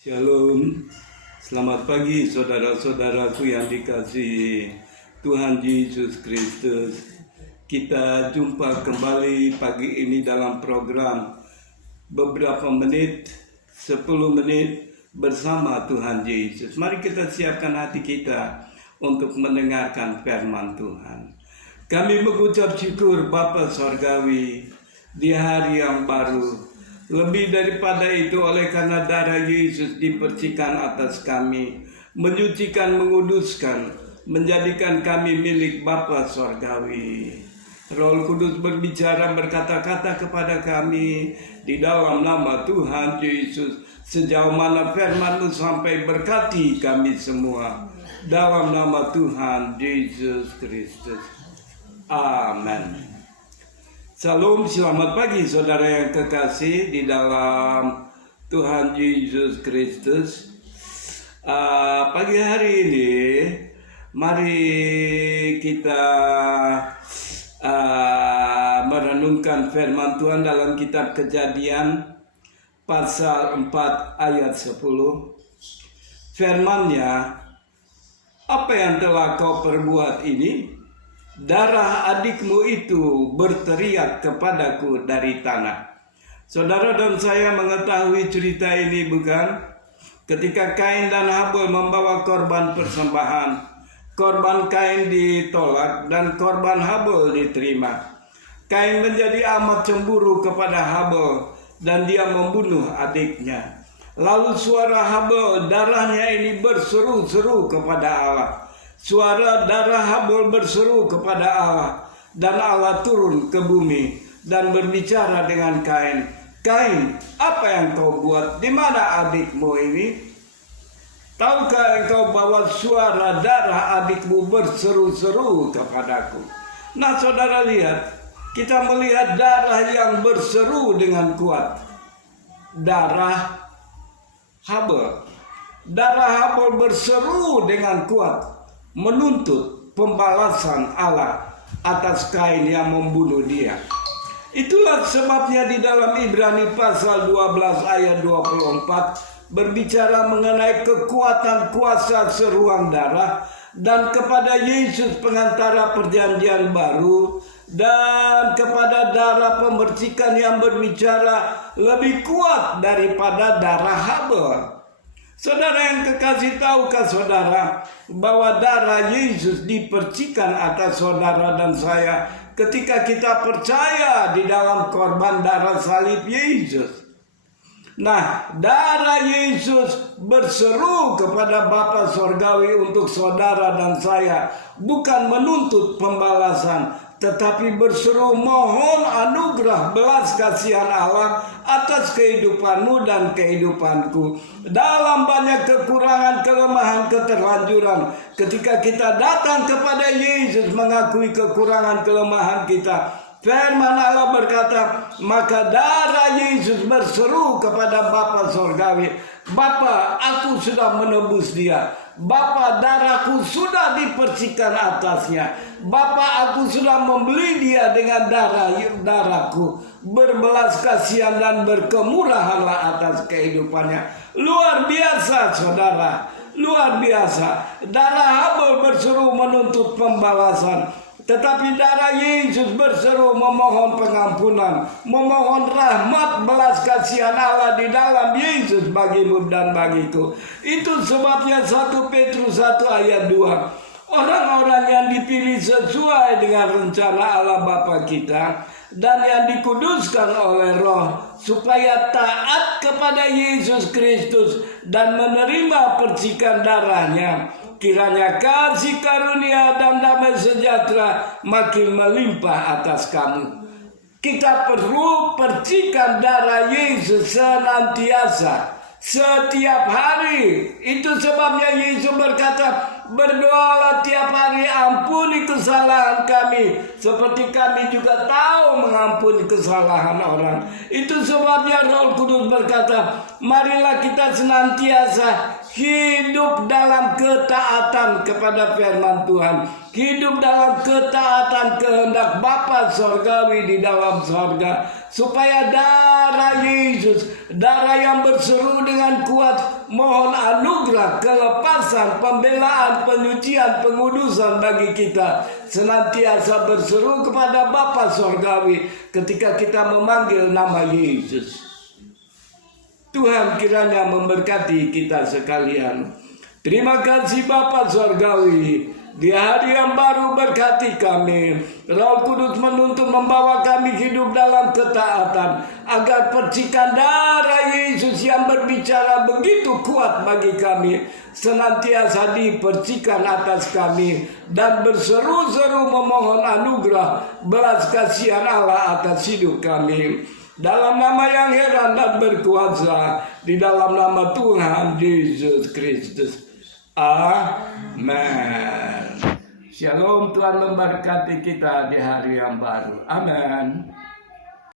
Shalom, selamat pagi saudara-saudaraku yang dikasihi Tuhan Yesus Kristus. Kita jumpa kembali pagi ini dalam program beberapa menit, 10 menit bersama Tuhan Yesus. Mari kita siapkan hati kita untuk mendengarkan firman Tuhan. Kami mengucap syukur Bapa Sorgawi di hari yang baru. Lebih daripada itu, oleh karena darah Yesus dipercikan atas kami, menyucikan, menguduskan, menjadikan kami milik Bapa Sorgawi. Roh Kudus berbicara, berkata-kata kepada kami di dalam nama Tuhan Yesus. Sejauh mana firman-Mu sampai, berkati kami semua dalam nama Tuhan Yesus Kristus. Amin. Salam, selamat pagi saudara yang kekasih di dalam Tuhan Yesus Kristus. Pagi hari ini mari kita merenungkan firman Tuhan dalam kitab Kejadian pasal 4 ayat 10. Firman-Nya, apa yang telah kau perbuat ini? Darah adikmu itu berteriak kepadaku dari tanah. Saudara dan saya mengetahui cerita ini, bukan? Ketika Kain dan Habel membawa korban persembahan, korban Kain ditolak dan korban Habel diterima. Kain menjadi amat cemburu kepada Habel dan dia membunuh adiknya. Lalu suara Habel, darahnya ini berseru-seru kepada Allah. Suara darah Habel berseru kepada Allah, dan Allah turun ke bumi dan berbicara dengan Kain. Kain, apa yang kau buat? Di mana adikmu ini? Tahukah engkau bahwa suara darah adikmu berseru-seru kepadaku? Nah, saudara lihat, kita melihat darah yang berseru dengan kuat. Darah Habel. Darah Habel berseru dengan kuat, menuntut pembalasan Allah atas Kain yang membunuh dia. Itulah sebabnya di dalam Ibrani pasal 12 ayat 24 berbicara mengenai kekuatan kuasa seruan darah dan kepada Yesus pengantara perjanjian baru dan kepada darah pemercikan yang berbicara lebih kuat daripada darah Habel. Saudara yang kekasih, tahukah saudara bahwa darah Yesus dipercikan atas saudara dan saya ketika kita percaya di dalam korban darah salib Yesus? Nah, darah Yesus berseru kepada Bapa Sorgawi untuk saudara dan saya, bukan menuntut pembalasan, tetapi berseru mohon anugerah belas kasihan Allah atas kehidupanmu dan kehidupanku. Dalam banyak kekurangan, kelemahan, keterlanjuran, ketika kita datang kepada Yesus mengakui kekurangan, kelemahan kita, firman Allah berkata, maka darah Yesus berseru kepada Bapa Sorgawi, Bapa, aku sudah menebus dia. Bapa, darahku sudah dipercikan atasnya. Bapa, aku sudah membeli dia dengan darahku. Berbelas kasihan dan berkemurahanlah atas kehidupannya. Luar biasa, saudara. Luar biasa. Darah Habel berseru menuntut pembalasan, tetapi darah Yesus berseru memohon pengampunan, memohon rahmat belas kasihan Allah di dalam Yesus bagimu dan bagiku. Itu sebabnya 1 Petrus 1 ayat 2. Orang-orang yang dipilih sesuai dengan rencana Allah Bapa kita dan yang dikuduskan oleh Roh supaya taat kepada Yesus Kristus dan menerima percikan darahnya, kiranya kasih karunia dan damai sejahtera makin melimpah atas kamu. Kita perlu percikan darah Yesus senantiasa, setiap hari. Itu sebabnya Yesus berkata, berdoalah tiap hari, ampuni kesalahan kami seperti kami juga tahu mengampuni kesalahan orang. Itu sebabnya Roh Kudus berkata, marilah kita senantiasa hidup dalam ketaatan kepada firman Tuhan, hidup dalam ketaatan kehendak Bapa Sorgawi di dalam sorga, supaya darah Yesus, darah yang berseru dengan kuat, mohon anugerah, kelepasan, pembelaan, penyucian, pengudusan bagi kita, senantiasa berseru kepada Bapa Sorgawi ketika kita memanggil nama Yesus. Tuhan kiranya memberkati kita sekalian. Terima kasih Bapa Sorgawi. Di hari yang baru berkati kami. Roh Kudus menuntun membawa kami hidup dalam ketaatan, agar percikan darah Yesus yang berbicara begitu kuat bagi kami senantiasa dipercikan atas kami, dan berseru-seru memohon anugerah belas kasihan Allah atas hidup kami. Dalam nama yang heran dan berkuasa, di dalam nama Tuhan Yesus Kristus. Amin. Shalom, Tuhan memberkati kita di hari yang baru. Amin.